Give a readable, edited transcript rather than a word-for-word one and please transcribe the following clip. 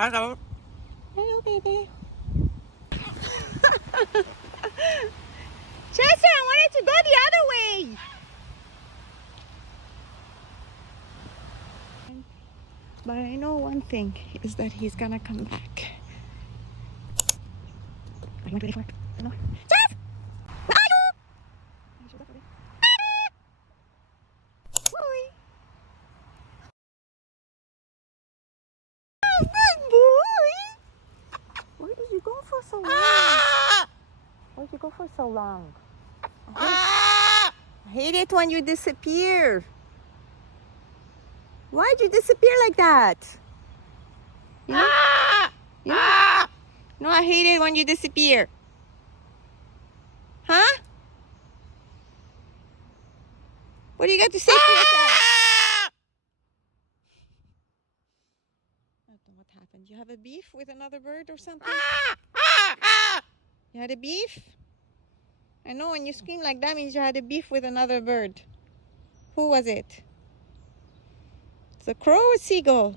Hello. Hello, baby. Chester, I wanted to go the other way. But I know one thing is that he's gonna come back. Are you ready for it? No. Chester! Where are you? Boy. Oh, good boy. Where did you go for so long? Where'd you go for so long? I hate it when you disappear. Why'd you disappear like that? You know? You know? No, I hate it when you disappear. Huh? What do you got to say for yourself? I don't know what happened. You have a beef with another bird or something? You had a beef? I know when you scream like that means you had a beef with another bird. Who was it? It's a crow or a seagull?